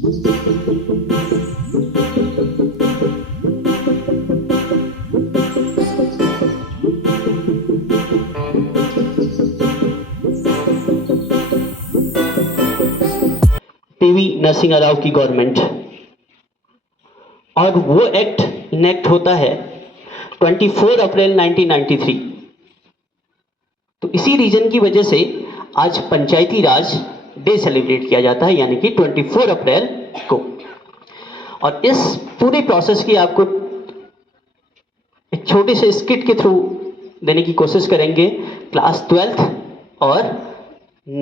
PV Narasimha Rao की government, और वो एक्ट इनेक्ट होता है 24 अप्रैल 1993। तो इसी रीजन की वजह से आज पंचायती राज डे सेलिब्रेट किया जाता है, यानी कि 24 अप्रैल को। और इस पूरे प्रोसेस की आपको एक छोटे से स्किट के थ्रू देने की कोशिश करेंगे क्लास 12th और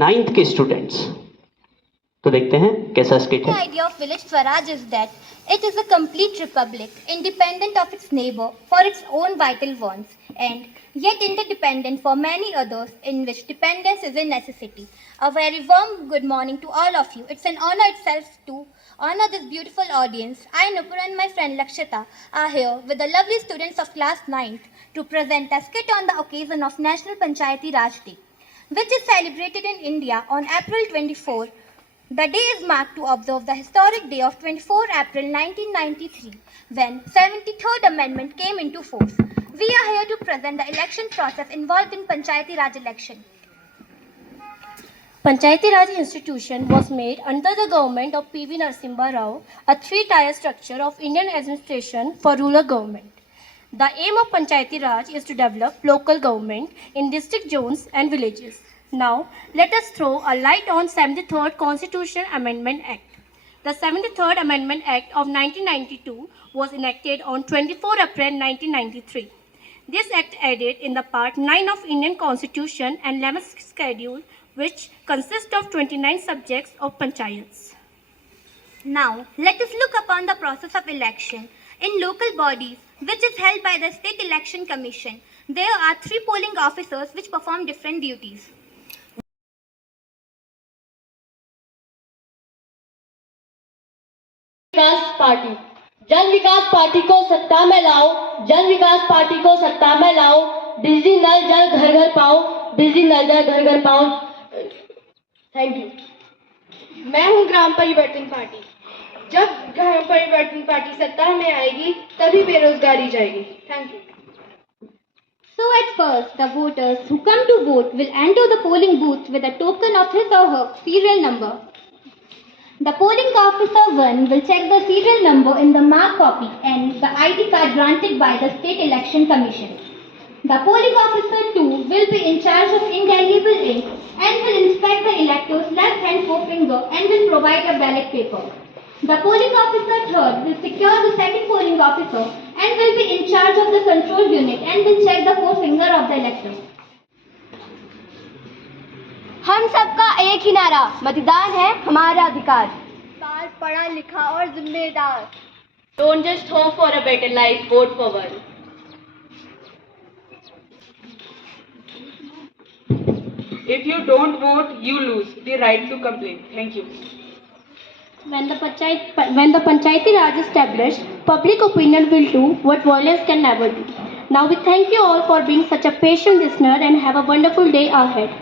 9th के स्टूडेंट्स। तो देखते हैं कैसा स्किट है। The idea of village Swaraj is that it is a complete republic, independent of its neighbor for its own vital wants, and yet interdependent for many others, in which dependence is a necessity. A very warm good morning to all of you. It's an honor itself to honor this beautiful audience. I, Nupur, and my friend Lakshita are here with the lovely students of class 9th to present a skit on the occasion of National Panchayati Raj Day, which is celebrated in India on April 24. The day is marked to observe the historic day of 24 April 1993, when 73rd Amendment came into force. We are here to present the election process involved in Panchayati Raj election. Panchayati Raj institution was made under the government of P.V. Narasimha Rao, a three-tier structure of Indian administration for rural government. The aim of Panchayati Raj is to develop local government in district zones and villages. Now, let us throw a light on 73rd Constitution Amendment Act. The 73rd Amendment Act of 1992 was enacted on 24 April 1993. This act added in the Part 9 of Indian Constitution and 11th Schedule, which consists of 29 subjects of panchayats. Now, let us look upon the process of election in local bodies, which is held by the State Election Commission. There are 3 polling officers which perform different duties. Vikas party, जन विकास party को सत्ता में लाओ, जन विकास party को सत्ता में लाओ, बिजली नल जल घर घर पाओ, बिजली नल जल घर घर पाओ। Thank you. मैं हूँ ग्राम परिवर्तन पार्टी। जब ग्राम परिवर्तन पार्टी सत्ता में आएगी तभी बेरोजगारी जाएगी। Thank you. So at first, the voters who come to vote will enter the polling booth with a token of his or her serial number. The polling officer 1 will check the serial number in the marked copy and the ID card granted by the State Election Commission. The polling officer 2 will be in charge of indelible ink and will inspect the elector's left hand forefinger and will provide a ballot paper. The polling officer 3rd will secure the second polling officer and will be in charge of the control unit and will check the forefinger of the elector. हम सबका एक ही नारा, मतदान है हमारा अधिकार। पढ़ा लिखा और जिम्मेदार। Don't just hope for a better life, vote for one. If you don't vote, you lose the right to complain. Thank you. When the Panchayati Raj is established, public opinion will do what violence can never do. Now we thank you all for being such a patient listener and have a wonderful day ahead.